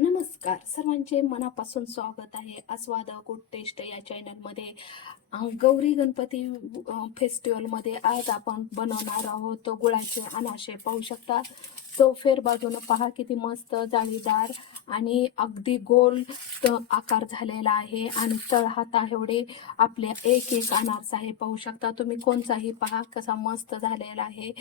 नमस्कार. सर्वांचे मनापासून स्वागत आहे. आस्वाद गुड टेस्ट या चॅनलमध्ये गौरी गणपती फेस्टिवलमध्ये आज आपण बनवणार आहोत गुळाचे अनाशे. पाहू शकता तो बाजूनं पहा किती मस्त जाळीदार आणि अगदी गोल आकार झालेला आहे आणि तळहाता एवढे आपले एक एक अनारसा आहे. पाहू शकता तुम्ही कोणताही पहा कसा मस्त झालेला आहे.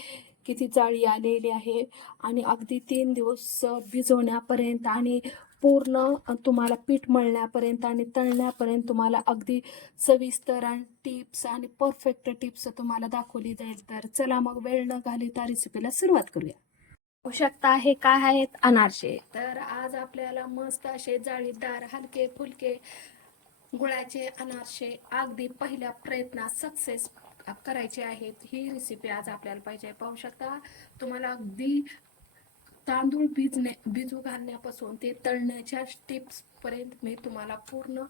किती जाळी आलेली आहे आणि अगदी तीन दिवस भिजवण्यापर्यंत आणि पूर्ण तुम्हाला पीठ मळण्यापर्यंत आणि तळण्यापर्यंत तुम्हाला अगदी सविस्तर आणि टिप्स आणि परफेक्ट टिप्स तुम्हाला दाखवली जाईल. तर चला मग वेळ न घालता रेसिपीला सुरुवात करूया. होऊ शकता हे काय आहेत? अनारसे. तर आज आपल्याला मस्त असे जाळीदार हलके फुलके गुळाचे अनारसे अगदी पहिल्या प्रयत्नात सक्सेस करायचे आहेत ही रेसिपी आज आपल्याला पाहिजे. पाहू शकता तुम्हाला अगदी तांदूळ भिजणे भिजू घालण्यापासून ते तळण्याच्या टिप्सपर्यंत मी तुम्हाला पूर्ण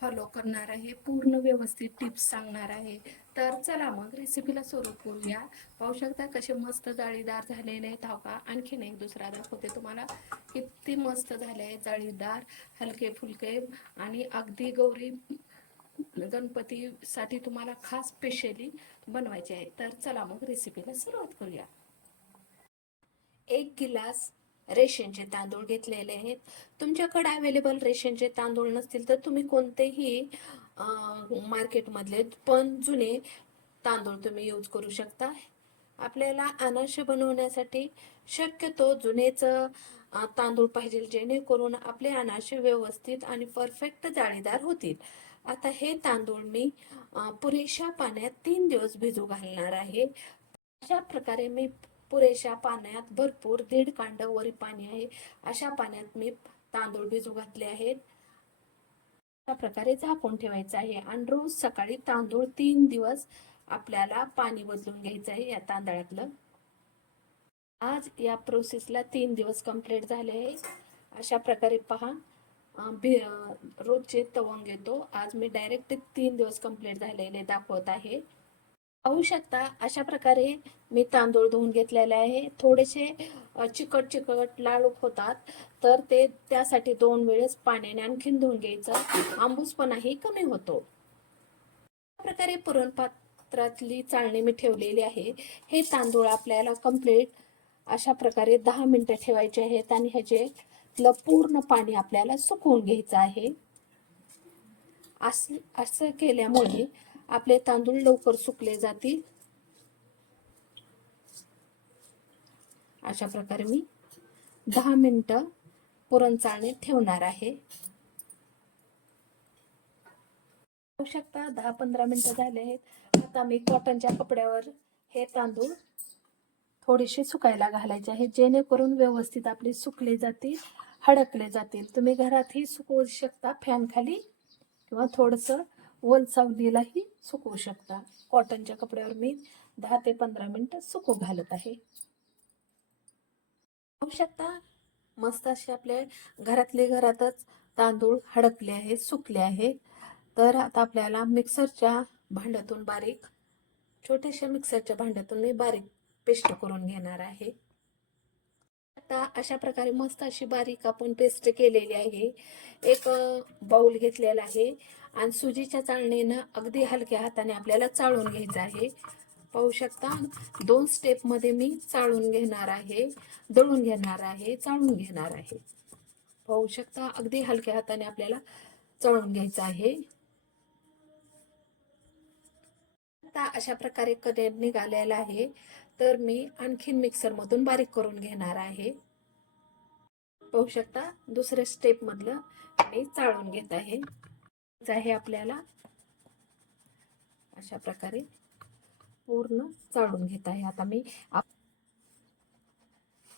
फॉलो करणार आहे पूर्ण व्यवस्थित टिप्स सांगणार आहे. तर चला मग रेसिपीला सुरू करूया. पाहू शकता कसे मस्त जाळीदार झालेले आहेत हो का? आणखीन एक दुसरा दाखवते तुम्हाला. किती मस्त झाले आहे जाळीदार हलके फुलके आणि अगदी गौरी गणपतीसाठी तुम्हाला खास स्पेशली बनवायचे आहे. तर चला मग रेसिपीला सुरुवात करूया. एक गिलास रेशनचे तांदूळ घेतलेले आहेत. तुमच्याकडे अवेलेबल रेशनचे तांदूळ नसतील तर तुम्ही कोणतेही मार्केटमधले पण जुने तांदूळ तुम्ही यूज करू शकता. आपल्याला अनारसे बनवण्यासाठी शक्यतो जुनेच तांदूळ पाहिजे जेणेकरून आपले अनारसे व्यवस्थित आणि परफेक्ट जाळीदार होतील. आता हे तांदूळ मी पुरेशा पाण्यात तीन दिवस भिजू घालणार आहे. अशा प्रकारे मी पुरेशा पाण्यात भरपूर दीड कांड वरी पाणी आहे अशा पाण्यात मी तांदूळ भिजू घातले आहेत. अशा प्रकारे झाकून ठेवायचं आहे आणि रोज सकाळी तांदूळ तीन दिवस आपल्याला पाणी बदलून घ्यायचं आहे या तांदळातलं. आज या प्रोसेसला तीन दिवस कंप्लीट झाले आहे. अशा प्रकारे पहा. भे रोजचे तवंग येतो आज मी डायरेक्ट तीन दिवस कंप्लीट झालेले दाखवत आहे. पाहू शकता अशा प्रकारे मी तांदूळ धुवून घेतलेले आहे. थोडेसे चिकट चिकट लाडूक होतात. तर ते त्यासाठी दोन वेळेस पाण्याने आणखीन धुवून घ्यायचं. आंबूसपणाही कमी होतो. अशा प्रकारे पुरणपात्रातली चाळणी मी ठेवलेली आहे. हे तांदूळ आपल्याला कंप्लीट अशा प्रकारे दहा मिनिटं ठेवायचे आहेत आणि ह्याचे पूर्ण पाणी आपल्याला सुकवून घ्यायचं आहे. असं असं केल्यामुळे आपले तांदूळ लवकर सुकले जातील. अशा प्रकारे मी दहा मिनटं पुरण चाळणीत ठेवणार आहे. पाहू शकता दहा पंधरा मिनिटं झाले आहेत. आता मी कॉटनच्या कपड्यावर हे तांदूळ थोडेसे सुकायला घालायचे आहे. जेणेकरून व्यवस्थित आपले सुकले जातील हडकले जातील. तुम्ही घरातही सुकवू शकता. फॅन खाली किंवा थोडंसं वलसावलीलाही सुकवू शकता. कॉटनच्या कपड्यावर मी दहा ते पंधरा मिनटं सुकू घालत आहे. पाहू शकता. मस्त असे आपले घरातले घरातच तांदूळ हडकले आहेत सुकले आहेत. तर आता आपल्याला मिक्सरच्या भांड्यातून बारीक छोट्याशा मिक्सरच्या भांड्यातून मी बारीक पेस्ट करून घेणार आहे. आता अशा प्रकारे मस्त अशी बारीक आपण पेस्ट केलेली आहे. एक बाउल घेतलेला आहे. आणि सुजीच्या चाळणीनं अगदी हलक्या हाताने आपल्याला चाळून घ्यायचं आहे. पाहू शकता दोन स्टेपमध्ये मी चाळून घेणार आहे. दळून घेणार आहे चाळून घेणार आहे. पाहू शकता अगदी हलक्या हाताने आपल्याला चाळून घ्यायचं आहे. आता अशा प्रकारे कनेर निघालेला आहे. तर मी आणखीन मिक्सरमधून बारीक करून घेणार आहे. पाहू शकता दुसऱ्या स्टेपमधलं मी चाळून घेत आहे. आहे आपल्याला अशा प्रकारे पूर्ण चाळून घेत आहे. आता मी आप-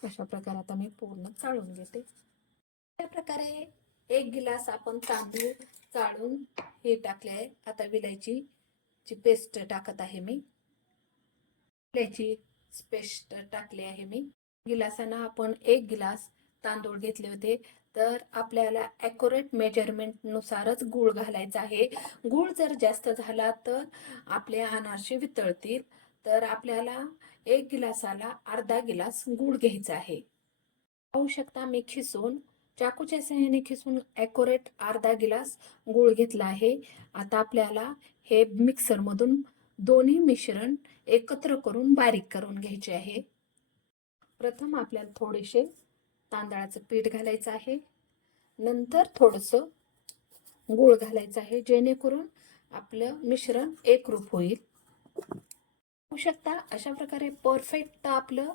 अशा प्रकारे आता मी पूर्ण चाळून घेते. अशा प्रकारे एक गिलास आपण तांदूळ चाळून हे टाकले आहे. आता विलायची ची पेस्ट टाकत आहे मी. विलायची पेस्ट टाकले आहे मी. गिलासानं आपण एक गिलास तांदूळ घेतले होते. तर आपल्याला ॲक्युरेट मेजरमेंटनुसारच गूळ घालायचा आहे. गूळ जर जास्त झाला तर आपले अनारसे वितळतील. तर आपल्याला एक गिलासाला अर्धा गिलास गूळ घ्यायचा आहे. पाहू शकता मी खिसून. चाकूच्या सहाय्याने खिसून ॲकोरेट अर्धा गिलास गूळ घेतला आहे. आता आपल्याला हे मिक्सरमधून दोन्ही मिश्रण एकत्र करून बारीक करून घ्यायचे आहे. प्रथम आपल्याला थोडेसे तांदळाचं पीठ घालायचं आहे. नंतर थोडंसं गूळ घालायचं आहे जेणेकरून आपलं मिश्रण एकरूप होईल. होऊ शकता अशा प्रकारे परफेक्ट आपलं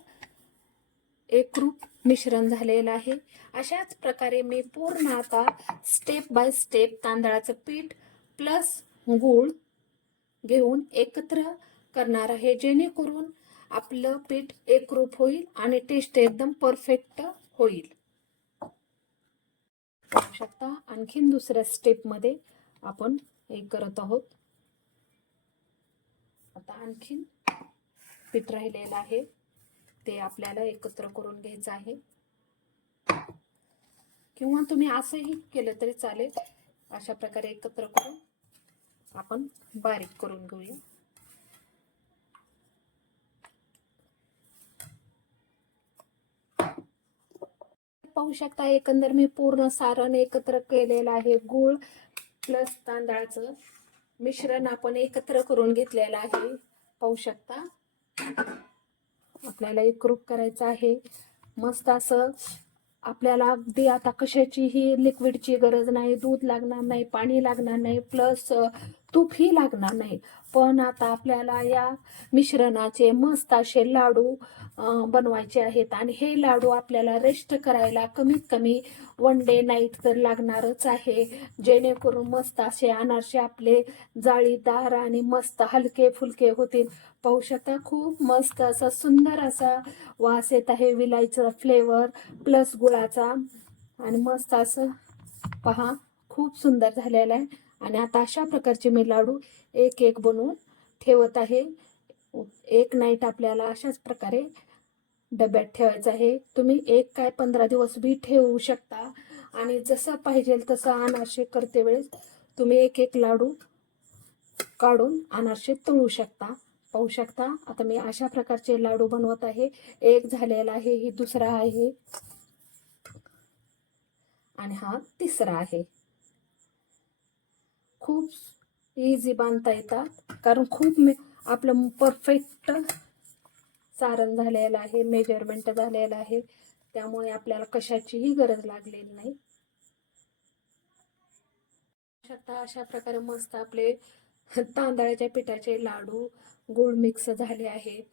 एकरूप मिश्रण झालेलं आहे. अशाच प्रकारे मी पूर्ण आता स्टेप बाय स्टेप तांदळाचं पीठ प्लस गूळ घेऊन एकत्र करणार आहे. जेणेकरून आपलं पीठ एकरूप होईल आणि टेस्ट एकदम परफेक्ट होईल. शकता आणखीन दुसऱ्या स्टेपमध्ये आपण हे करत आहोत. आता आणखीन पीठ राहिलेलं आहे. ते आपल्याला एकत्र करून घ्यायचं आहे. किंवा तुम्ही असंही केलं तरी चालेल. अशा प्रकारे एकत्र करून आपण बारीक करून घेऊया. पाहू शकता एकंदर मी पूर्ण सारण एकत्र केलेलं आहे. गूळ प्लस तांदळाचं मिश्रण आपण एकत्र करून घेतलेलं आहे. पाहू शकता आपल्याला एकरूप करायचं आहे. मस्त असं आपल्याला अगदी आता कशाचीही लिक्विडची गरज नाही दूध लागणार नाही पाणी लागणार नाही प्लस तूपही लागणार नाही. पण आता आपल्याला या मिश्रणाचे मस्त असे लाडू बनवायचे आहेत. आणि हे लाडू आपल्याला रेस्ट करायला कमीत कमी वन डे नाईट तर लागणारच आहे. जेणेकरून मस्त असे अनारसे आपले जाळीदार आणि मस्त हलके फुलके होतील. पाहू शकता खूप मस्त असा सुंदर असा वास येत आहे विलायचा फ्लेवर प्लस गुळाचा. आणि मस्त असं पहा खूप सुंदर झालेलं आहे. आणि आता अशा प्रकारचे मी लाडू एक एक बनवून ठेवत आहे. एक नाईट आपल्याला अशाच प्रकारे डब्यात ठेवायचं आहे. तुम्ही एक काय पंधरा दिवस बी ठेवू शकता. आणि जसं पाहिजे तसं अनारसे करते वेळेस तुम्ही एक एक लाडू काढून अनारसे तळू शकता. पाहू शकता. आता मी अशा प्रकारचे लाडू बनवत आहे. एक झालेला आहे ही दुसरा आहे. आणि हा तिसरा आहे. खूप इझी बांधता येतात. कारण खूप मे आपलं परफेक्ट सारण झालेलं आहे मेजरमेंट झालेलं आहे. त्यामुळे आपल्याला कशाचीही गरज लागलेली नाही. शकता अशा प्रकारे मस्त आपले तांदळाच्या पिठाचे लाडू गुळ मिक्स झाले आहेत.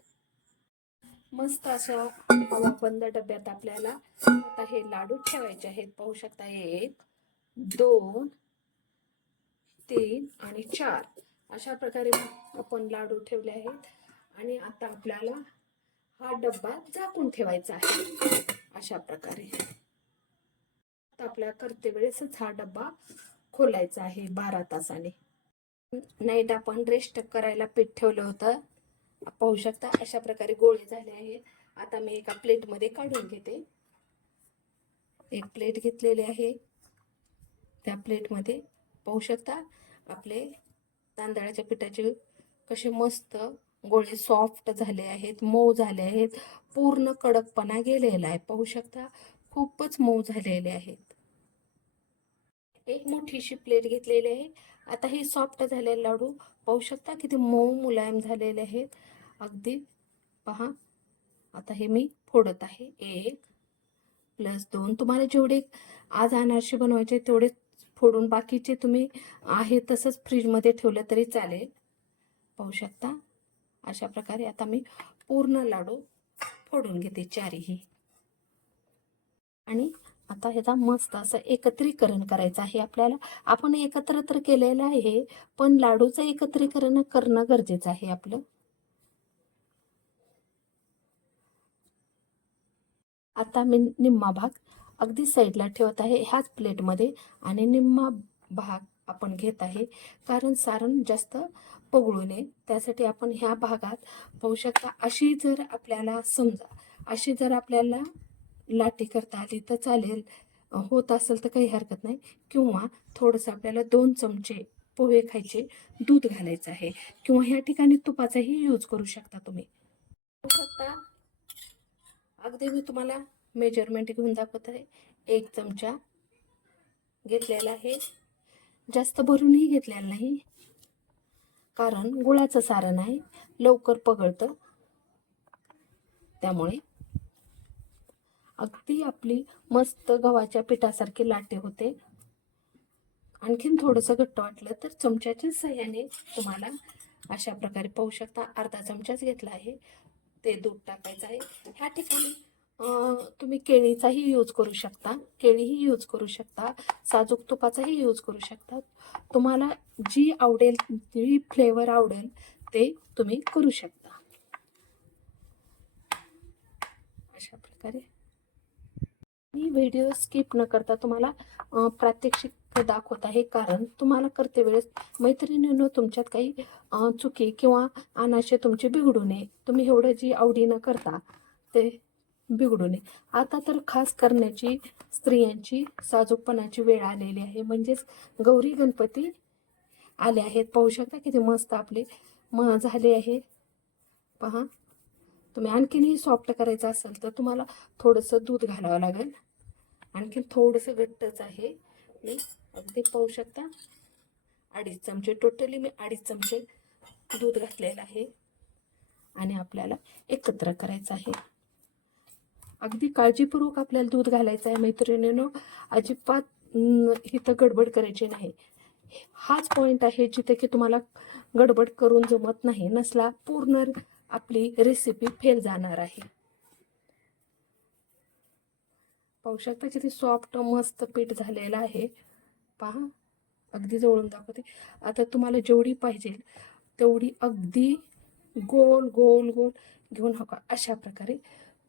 मस्त असं हवाबंद डब्यात आपल्याला. आता हे लाडू ठेवायचे आहेत. पाहू शकता एक दोन तीन आणि चार. अशा प्रकारे आपण लाडू ठेवले आहेत. आणि आता आपल्याला हा डब्बा झाकून ठेवायचा आहे. अशा प्रकारे. आता आपल्या करते वेळेसच हा डब्बा खोलायचा आहे बारा तासाने. नाईट आपण रेस्ट करायला पीठ ठेवलं होतं. पाहू शकता अशा प्रकारे गोळे झाले आहेत. आता मी एका प्लेटमध्ये काढून घेते. एक प्लेट घेतलेली आहे. त्या प्लेटमध्ये पाहू शकता आपले तांदळाच्या पिठाचे कसे मस्त गोळे सॉफ्ट झाले आहेत मऊ झाले आहेत. पूर्ण कडकपणा गेलेला आहे. पाहू शकता खूपच मऊ झालेले आहेत. एक मोठीशी प्लेट घेतलेली आहे. आता हे सॉफ्ट झालेले लाडू पाहू शकता किती मऊ मुलायम झालेले आहेत. अगदी पहा. आता हे मी फोडत आहे. एक प्लस दोन. तुम्हाला जेवढे आज अनारसे बनवायचे तेवढे फोडून बाकीचे तुम्ही आहे तसंच फ्रीजमध्ये ठेवलं तरी चालेल. पाहू शकता. अशा प्रकारे आता मी पूर्ण लाडू फोडून घेते चारीही. आणि आता ह्याचा मस्त असं एकत्रीकरण करायचं आहे आपल्याला. आपण एकत्र तर केलेलं आहे पण लाडूचं एकत्रीकरण करणं गरजेचं आहे आपलं. आता मी निम्मा भाग अगदी साईडला ठेवत आहे ह्याच प्लेटमध्ये आणि निम्मा भाग आपण घेत आहे कारण सारण जास्त पगळू नये त्यासाठी आपण ह्या भागात पाहू शकता अशी जर आपल्याला समजा अशी जर आपल्याला लाटी करता आली तर चालेल. होत असेल तर काही हरकत नाही. किंवा थोडंसं आपल्याला दोन चमचे पोहे खायचे दूध घालायचं आहे. किंवा ह्या ठिकाणी तुपाचाही यूज करू शकता तुम्ही. शकता अगदी मी तुम्हाला मेजरमेंट घेऊन दाखवत आहे. एक चमचा घेतलेला आहे. जास्त भरूनही घेतलेला नाही. कारण गुळाचं सारण आहे. लवकर पगळतं. त्यामुळे अगदी आपली मस्त गव्हाच्या पिठासारखी लाटे होते. आणखीन थोडंसं घट्ट वाटलं तर चमच्याच्या सहाय्याने तुम्हाला अशा प्रकारे पाहू शकता. अर्धा चमचाच घेतला आहे. ते दूध टाकायचं आहे. ह्या ठिकाणी तुम्ही केळीचाही यूज करू शकता. केळीही यूज करू शकता. साजूक तुपाचाही यूज करू शकता. तुम्हाला जी आवडेल जी फ्लेवर आवडेल ते तुम्ही करू शकता. अशा प्रकारे मी व्हिडिओ स्किप न करता तुम्हाला प्रात्यक्षिक दाखवत आहे. कारण तुम्हाला करते वेळेस मैत्रिणीनं तुमच्यात काही चुकी किंवा अनाशे तुमचे बिघडू नये. तुम्ही एवढं जी आवडीनं करता ते बिघडू नये. आता तर खास करण्याची स्त्रियांची साजूकपणाची वेळ आलेली आहे. म्हणजेच गौरी गणपती आले आहेत. पाहू शकता किती मस्त आपले म झाले आहे. पहा तुम्ही आणखीनही सॉफ्ट करायचं असेल तर तुम्हाला थोडंसं दूध घालावं लागेल. आणखीन थोडंसं घट्टच आहे. मी अगदी पाहू शकता. अडीच चमचे. टोटली मी अडीच चमचे दूध घातलेलं आहे. आणि आपल्याला एकत्र करायचं आहे. अगदी काळजीपूर्वक आपल्याला दूध घालायचं आहे मैत्रिणीनं. अजिबात इथं गडबड करायची नाही. हाच पॉईंट आहे जिथे की तुम्हाला गडबड करून जमत नाही. नसला पूर्ण आपली रेसिपी फेल जाणार आहे. पाहू शकता किती सॉफ्ट मस्त पीठ झालेलं आहे. पहा अगदी जवळून दाखवते. आता तुम्हाला जेवढी पाहिजे तेवढी अगदी गोल गोल गोल घेऊन हका अशा प्रकारे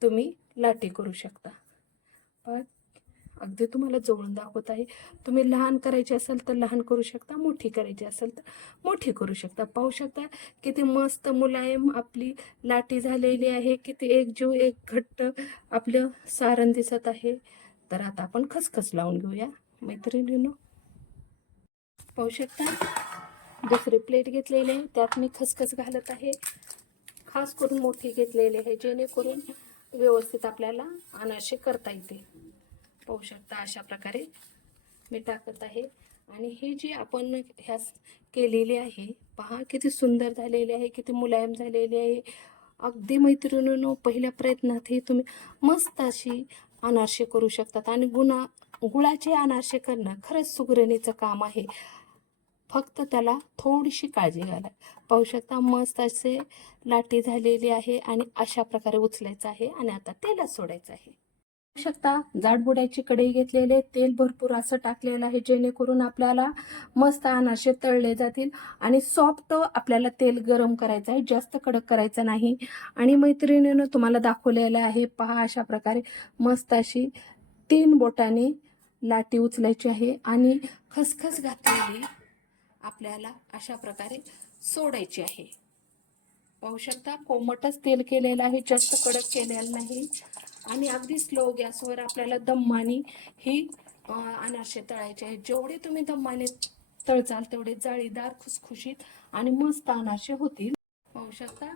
तुम्ही लाटी करू शकता. पण अगदी तुम्हाला जवळून दाखवत आहे. तुम्ही लहान करायची असेल तर लहान करू शकता मोठी करायची असेल तर मोठी करू शकता. पाहू शकता किती मस्त मुलायम आपली लाटी झालेली आहे किती एक जीव एक घट्ट आपलं सारण दिसत आहे. तर आता आपण खसखस लावून घेऊया मैत्रिणीनं. पाहू शकता दुसरी प्लेट घेतलेली आहे त्यात मी खसखस घालत आहे. खास करून मोठी घेतलेली आहे जेणेकरून व्यवस्थित आपल्याला अनाशे करता येते पाहू शकता अशा प्रकारे मी टाकत आहे. आणि हे जे आपण ह्या केलेली आहे पहा किती सुंदर झालेले आहे किती मुलायम झालेली आहे. अगदी मैत्रिणीनं पहिल्या प्रयत्नातही तुम्ही मस्त अशी अनारसे करू शकतात. आणि गुणा गुळाचे अनारसे करणं खरंच सुगरणीचं काम आहे. फक्त त्याला थोडीशी काळजी घाला. पाहू शकता मस्त असे लाटी झालेली आहे आणि अशा प्रकारे उचलायचं आहे आणि आता तेलात सोडायचं आहे. शकता. जाडबुड्याची कढई घेतलेले तेल भरपूर असं टाकलेलं आहे जेणेकरून आपल्याला मस्त अनाशे तळले जातील आणि सॉफ्ट आपल्याला तेल गरम करायचं आहे. जास्त कडक करायचं नाही. आणि मैत्रिणीनं तुम्हाला दाखवलेलं आहे पहा अशा प्रकारे मस्त अशी तीन बोटाने लाटी उचलायची आहे आणि खसखस घातलेली आपल्याला अशा प्रकारे सोडायची आहे. पाहू शकता कोमटच तेल केलेलं आहे जास्त कडक केलेलं नाही. आणि अगदी स्लो गॅसवर आपल्याला दम्मानी ही अनारसे तळायचे आहेत. जेवढे तुम्ही दम्माने तळचाल तेवढे जाळीदार खुसखुशीत आणि मस्त अनारसे होतील. पाहू शकता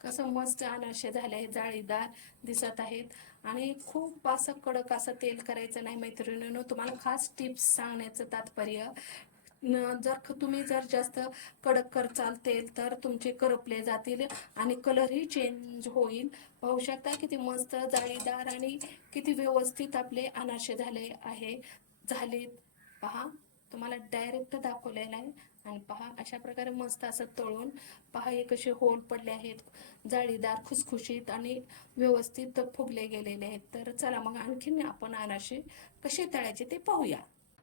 कसं मस्त अनारसे झाले आहेत जाळीदार दिसत आहेत. आणि खूप असं कडक असं तेल करायचं नाही मैत्रिणीनं. तुम्हाला खास टिप्स सांगण्याचं तात्पर्य जर तुम्ही जर जास्त कडक कर चालतील तर तुमचे करपले जातील आणि कलरही चेंज होईल. पाहू शकता किती मस्त जाळीदार आणि किती व्यवस्थित आपले अनारसे झाले आहे. झालेत पहा. तुम्हाला डायरेक्ट दाखवलेलं आहे. आणि पहा अशा प्रकारे मस्त असं तळून पहा हे कसे होल पडले आहेत. जाळीदार खुसखुशीत आणि व्यवस्थित फुगले गेलेले आहेत. तर चला मग आणखीन आपण अनारसे कसे तळायचे ते पाहूया.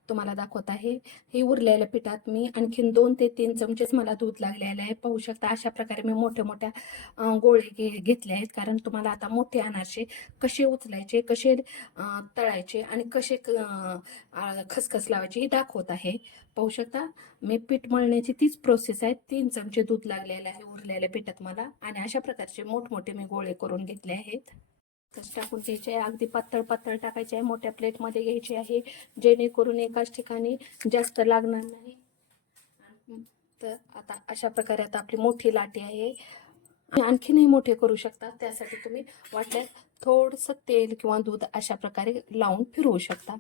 तुम्हाला दाखवत आहे. हे उरलेल्या पिठात मी आणखीन दोन ते तीन चमचेच मला दूध लागलेलं आहे. पाहू शकता अशा प्रकारे मी मोठ्या मोठ्या गोळे घे घेतले आहेत. कारण तुम्हाला आता मोठे अनारसे कसे उचलायचे कसे तळायचे आणि कसे क- खसखस लावायचे हे दाखवत आहे. पाहू शकता मी पीठ मळण्याची तीच प्रोसेस आहे. तीन चमचे दूध लागलेलं आहे उरलेल्या पिठात मला. आणि अशा प्रकारचे मोठमोठे मी गोळे करून घेतले आहेत. टाकून घ्यायचे? आहे अगदी पातळ पातळ टाकायचे आहे. मोठ्या प्लेटमध्ये घ्यायचे आहे. जेणेकरून एकाच ठिकाणी जास्त लागणार नाही. तर आता अशा प्रकारे आता आपली मोठी लाटी आहे. आणखीनही मोठे करू शकता. त्यासाठी तुम्ही वाटल्यास थोडंसं तेल किंवा दूध अशा प्रकारे लावून फिरवू शकता.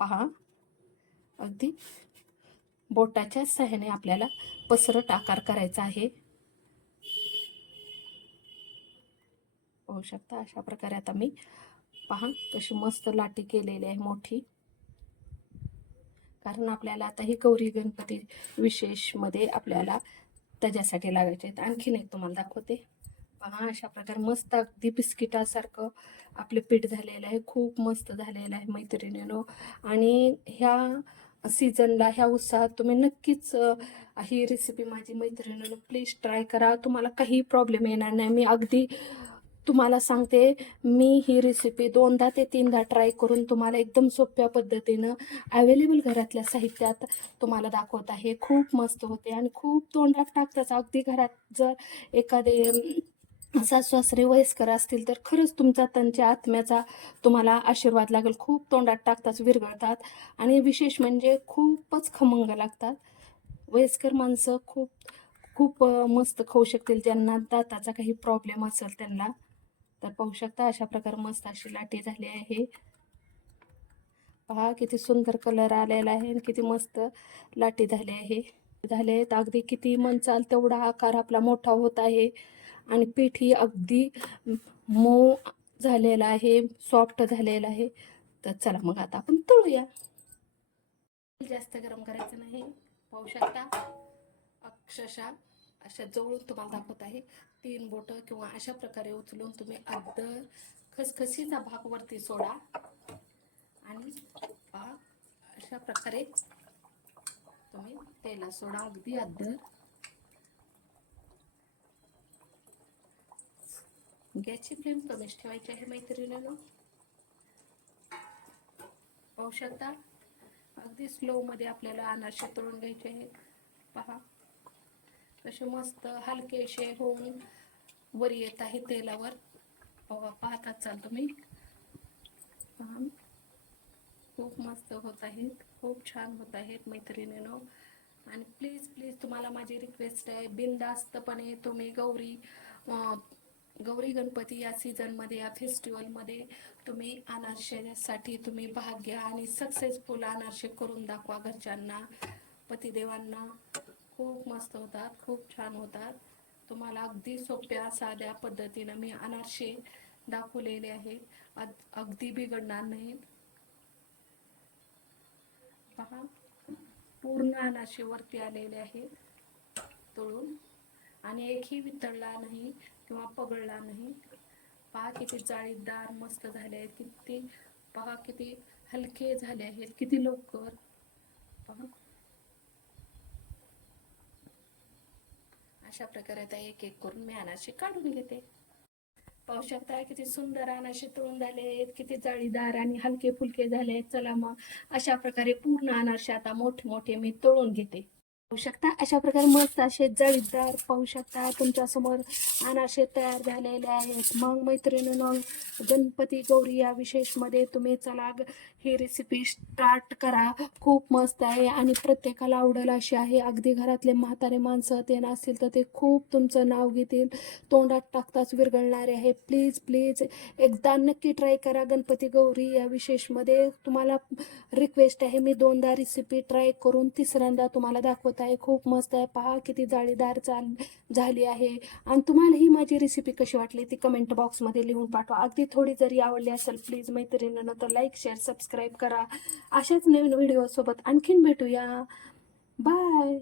पहा. अगदी बोटाच्या सहाय्याने आपल्याला पसरट आकार करायचा आहे. पाहू शकता. अशा प्रकारे आता मी पहा कशी मस्त लाटी केलेली आहे मोठी. कारण आपल्याला आता ही गौरी गणपती विशेषमध्ये आपल्याला त्याच्यासाठी लागायचे आहेत. आणखीन एक तुम्हाला दाखवते. पहा अशा प्रकारे मस्त अगदी बिस्किटासारखं आपलं पीठ झालेलं आहे. खूप मस्त झालेलं आहे मैत्रिणीनो. आणि ह्या सीझनला ह्या उत्साहात तुम्ही नक्कीच ही रेसिपी माझी मैत्रिणीनं प्लीज ट्राय करा. तुम्हाला काही प्रॉब्लेम येणार नाही. मी अगदी तुम्हाला सांगते मी ही रेसिपी दोनदा ते तीनदा ट्राय करून तुम्हाला एकदम सोप्या पद्धतीनं अवेलेबल घरातल्या साहित्यात तुम्हाला दाखवत आहे. खूप मस्त होते आणि खूप तोंडात टाकताच अगदी घरात जर एखादे सासू सासरे वयस्कर असतील तर खरंच तुमचा त्यांच्या आत्म्याचा तुम्हाला आशीर्वाद लागेल. खूप तोंडात टाकताच विरघळतात आणि विशेष म्हणजे खूपच खमंग लागतात. वयस्कर माणसं खूप खूप मस्त खाऊ शकतील. ज्यांना दाताचा काही प्रॉब्लेम असेल त्यांना. तर पाहू शकता अशा प्रकारे मस्त अशी लाटी झाली आहे. पहा किती सुंदर कलर आलेला आहे आणि किती मस्त लाटी झाली आहे. झाले आहेत. अगदी किती मन चाल तेवढा आकार आपला मोठा होत आहे. आणि पीठ ही अगदी मऊ झालेला आहे. सॉफ्ट झालेला आहे. तर चला मग आता आपण तळूया. जास्त गरम करायचं नाही. पाहू शकता. अक्षरशः अशा जवळून तुम्हाला दाखवत आहे. तीन बोटं किंवा अशा प्रकारे उचलून तुम्ही अर्ध खसखसीचा भाग वरती सोडा. आणि पहा अशा प्रकारे तुम्ही तेला सोडा. अगदी अद्दर गॅसची फ्लेम कमीच ठेवायची आहे मैत्रिणीनं. पाहू शकता. अगदी स्लोमध्ये आपल्याला अनारसे तळून घ्यायचे आहेत. पहा. तसे मस्त हलकेसे होऊन वर येत आहे तेलावर. पहा पाहतात चाल तुम्ही. खूप मस्त होत आहेत. खूप छान होत आहेत मैत्रिणीनो. आणि प्लीज प्लीज तुम्हाला माझी रिक्वेस्ट आहे. बिनधास्तपणे तुम्ही गौरी गौरी गणपती या सीझनमध्ये या फेस्टिवलमध्ये तुम्ही अनारशेसाठी तुम्ही भाग घ्या आणि सक्सेसफुल अनारशे करून दाखवा घरच्यांना पतिदेवांना. खूप मस्त होतात खूप छान होतात. तुम्हाला अगदी सोप्या साध्या पद्धतीनं मी अनारसे दाखवलेले आहेत. अग- अगदी बिघडणार नाहीत. पहा पूर्ण अनारसे वरती आलेले आहेत तळून. आणि एकही वितळला नाही किंवा पगळला नाही. पहा किती जाळीदार मस्त झाले आहेत किती पहा किती हलके झाले आहेत किती लवकर. पहा. अशा प्रकारे आता एक एक करून मी अनारसे काढून घेते. पाहू शकता किती सुंदर अनारसे तळून झालेत किती जाळीदार आणि हलके फुलके झाले चला मग अशा प्रकारे पूर्ण अनारसे आता मोठे मोठे मी तळून घेते. पाहू शकता. अशा प्रकारे मस्त असे जळीदार पाहू शकता. तुमच्यासमोर अनारसे तयार झालेले आहेत. मग मैत्रिणीनं गणपती गौरी या विशेषमध्ये तुम्ही चला ग- ही रेसिपी स्टार्ट करा. खूप मस्त आहे आणि प्रत्येकाला आवडेल अशी आहे. अगदी घरातले म्हातारे माणसं ते नसतील तर ते खूप तुमचं नाव घेतील. तोंडात टाकताच विरघळणारे आहे. प्लीज प्लीज एकदा नक्की ट्राय करा गणपती गौरी या विशेषमध्ये तुम्हाला रिक्वेस्ट आहे मी दोनदा रेसिपी ट्राय करून तिसऱ्यांदा तुम्हाला दाखवत आहे खूप मस्त आहे. पहा किती जाळीदार चाल झाली आहे. आणि तुम्हाला ही माझी रेसिपी कशी वाटली ती कमेंट बॉक्समध्ये लिहून पाठवा. अगदी थोडी जरी आवडली असेल प्लीज मैत्रिणींना तर लाईक शेअर सबस्क्राईब करा. अशाच नवीन व्हिडिओसोबत आणखीन भेटूया. बाय